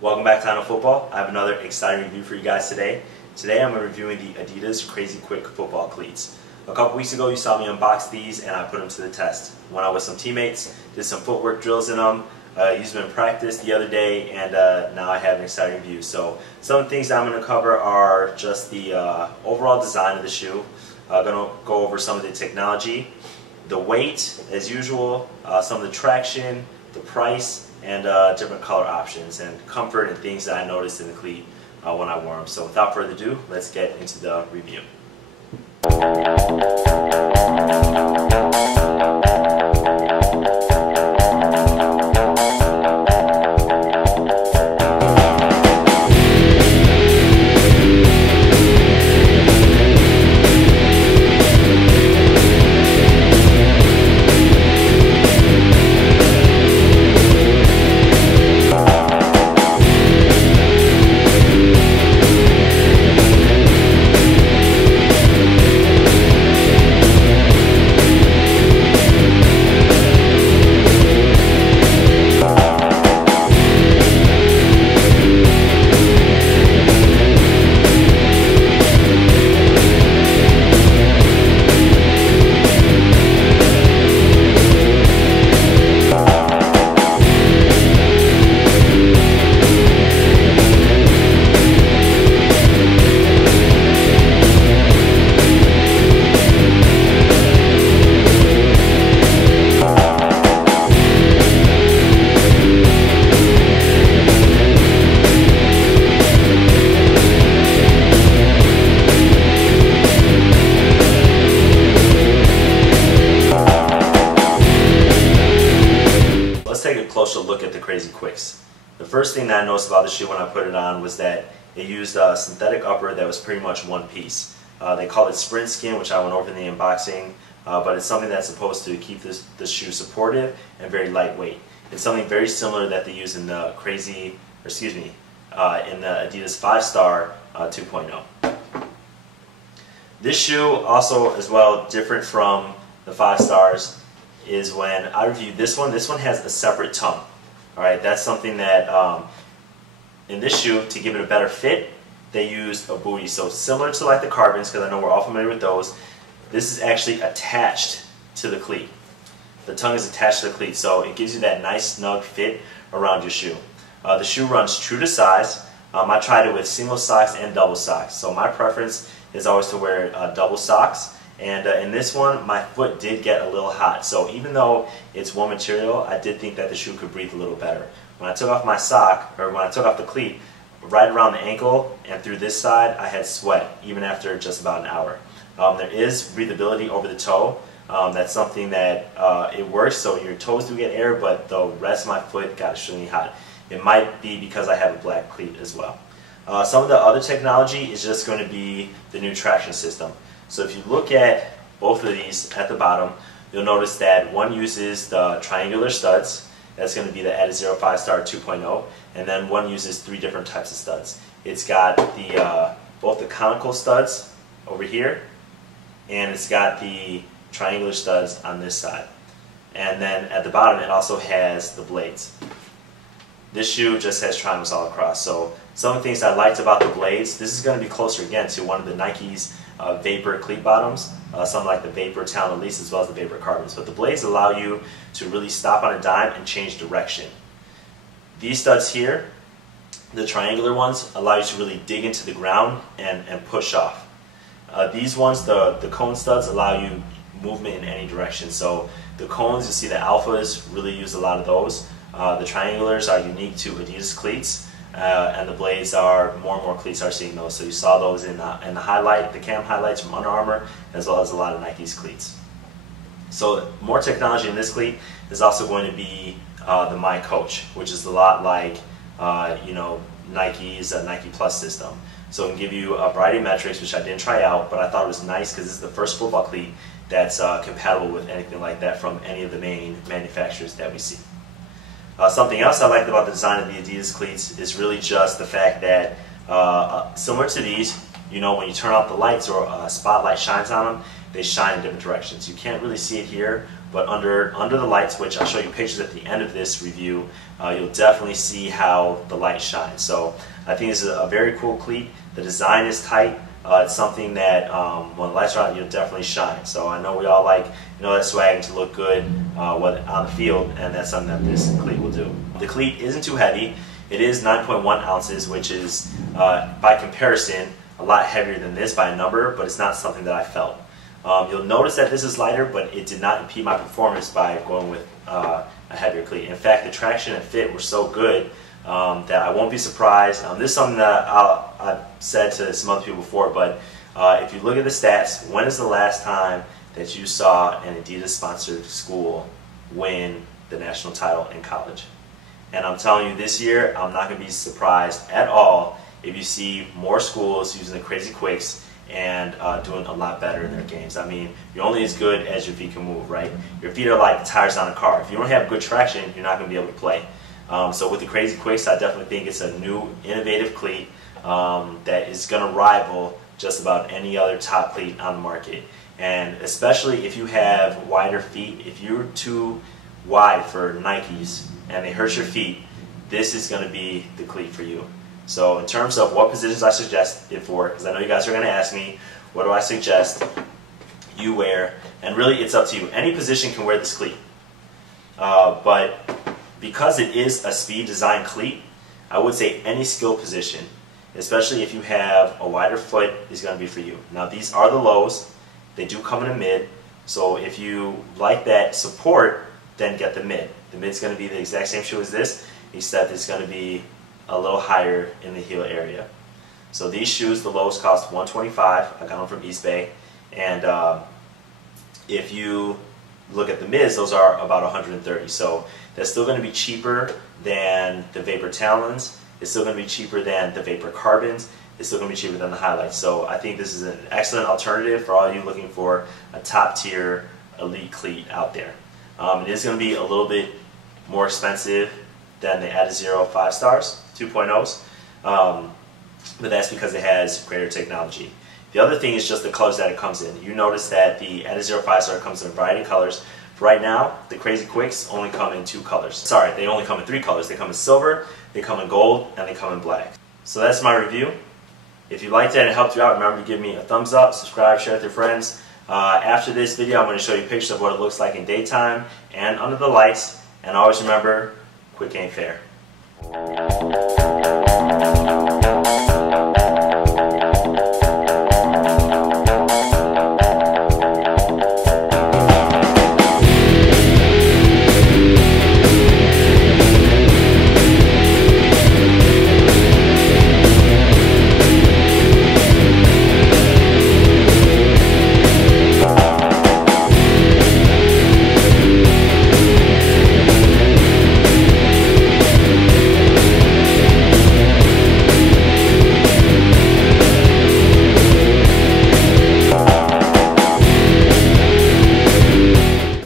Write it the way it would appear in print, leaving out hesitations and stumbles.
Welcome back to Untitled Football. I have another exciting review for you guys today. Today I'm reviewing the Adidas Crazyquick football cleats. A couple weeks ago you saw me unbox these and I put them to the test. Went out with some teammates, did some footwork drills in them, used them in practice the other day, and now I have an exciting review. So some of the things that I'm going to cover are just the overall design of the shoe. I'm going to go over some of the technology, the weight as usual, some of the traction, the price, and different color options and comfort and things that I noticed in the cleat when I wore them. So without further ado, let's get into the review. Closer look at the Crazyquicks. The first thing that I noticed about the shoe when I put it on was that it used a synthetic upper that was pretty much one piece. They called it sprint skin, which I went over in the unboxing, but it's something that's supposed to keep this shoe supportive and very lightweight. It's something very similar that they use in the in the Adidas 5-Star 2.0. This shoe also as well different from the 5-Stars is when I reviewed this one has a separate tongue. Alright, that's something that in this shoe, to give it a better fit, they used a booty. So similar to like the carbons, because I know we're all familiar with those, this is actually attached to the cleat. The tongue is attached to the cleat, so it gives you that nice snug fit around your shoe. The shoe runs true to size. I tried it with single socks and double socks, so my preference is always to wear double socks. And in this one, my foot did get a little hot. So even though it's one material, I did think that the shoe could breathe a little better. When I took off my sock, or when I took off the cleat, right around the ankle and through this side, I had sweat, even after just about an hour. There is breathability over the toe. That's something that it works, so your toes do get air, but the rest of my foot got extremely hot. It might be because I have a black cleat as well. Some of the other technology is just going to be the new traction system. So if you look at both of these at the bottom, you'll notice that one uses the triangular studs. That's going to be the Adidas 5-Star 2.0, and then one uses three different types of studs. It's got the both the conical studs over here, and it's got the triangular studs on this side. And then at the bottom it also has the blades. This shoe just has triangles all across. So some of the things I liked about the blades, this is going to be closer again to one of the Nike's Vapor cleat bottoms, something like the Vapor Talon Elite as well as the Vapor Carbons. But the blades allow you to really stop on a dime and change direction. These studs here, the triangular ones, allow you to really dig into the ground and push off. These ones, the cone studs, allow you movement in any direction. So the cones, you see the alphas really use a lot of those. The triangulars are unique to Adidas cleats. And the blades are, more and more cleats are seeing those. So you saw those in the cam highlights from Under Armour, as well as a lot of Nike's cleats. So more technology in this cleat is also going to be the My Coach, which is a lot like Nike's Nike Plus system. So it can give you a variety of metrics, which I didn't try out, but I thought it was nice because this is the first football cleat that's compatible with anything like that from any of the main manufacturers that we see. Something else I liked about the design of the Adidas cleats is really just the fact that, similar to these, when you turn off the lights or a spotlight shines on them, they shine in different directions. You can't really see it here, but under the lights, which I'll show you pictures at the end of this review, you'll definitely see how the light shines. So I think this is a very cool cleat. The design is tight. It's something that when the lights are on, you'll definitely shine. So I know we all like, that swag to look good on the field, and that's something that this cleat will do. The cleat isn't too heavy. It is 9.1 ounces, which is, by comparison, a lot heavier than this by a number, but it's not something that I felt. You'll notice that this is lighter, but it did not impede my performance by going with a heavier cleat. In fact, the traction and fit were so good that I won't be surprised. This is something that I've said to some other people before, but if you look at the stats, when is the last time that you saw an Adidas-sponsored school win the national title in college? And I'm telling you, this year, I'm not going to be surprised at all if you see more schools using the Crazyquicks and doing a lot better in their games. I mean, you're only as good as your feet can move, right? Your feet are like the tires on a car. If you don't have good traction, you're not going to be able to play. So with the Crazyquicks, I definitely think it's a new, innovative cleat that is going to rival just about any other top cleat on the market. And especially if you have wider feet, if you're too wide for Nikes and they hurt your feet, this is going to be the cleat for you. So in terms of what positions I suggest it for, because I know you guys are going to ask me, what do I suggest you wear? And really, it's up to you. Any position can wear this cleat. But because it is a speed design cleat, I would say any skill position, especially if you have a wider foot, is going to be for you. Now, these are the lows. They do come in a mid. So if you like that support, then get the mid. The mid's going to be the exact same shoe as this, except it's going to be a little higher in the heel area. So these shoes, the lows cost $125. I got them from East Bay. And if you look at the mids, those are about $130. So that's still going to be cheaper than the Vapor Talons. It's still going to be cheaper than the Vapor Carbons. It's still going to be cheaper than the Highlights. So I think this is an excellent alternative for all you looking for a top tier elite cleat out there. It is going to be a little bit more expensive than the Adizero 5 Stars 2.0s, but that's because it has greater technology. The other thing is just the colors that it comes in. You notice that the Adizero 5 Star comes in a variety of colors. Right now, the Crazyquicks only come in 2 colors. Sorry, they only come in 3 colors. They come in silver, they come in gold, and they come in black. So that's my review. If you liked it and it helped you out, remember to give me a thumbs up, subscribe, share with your friends. After this video, I'm going to show you pictures of what it looks like in daytime and under the lights. And always remember, quick ain't fair.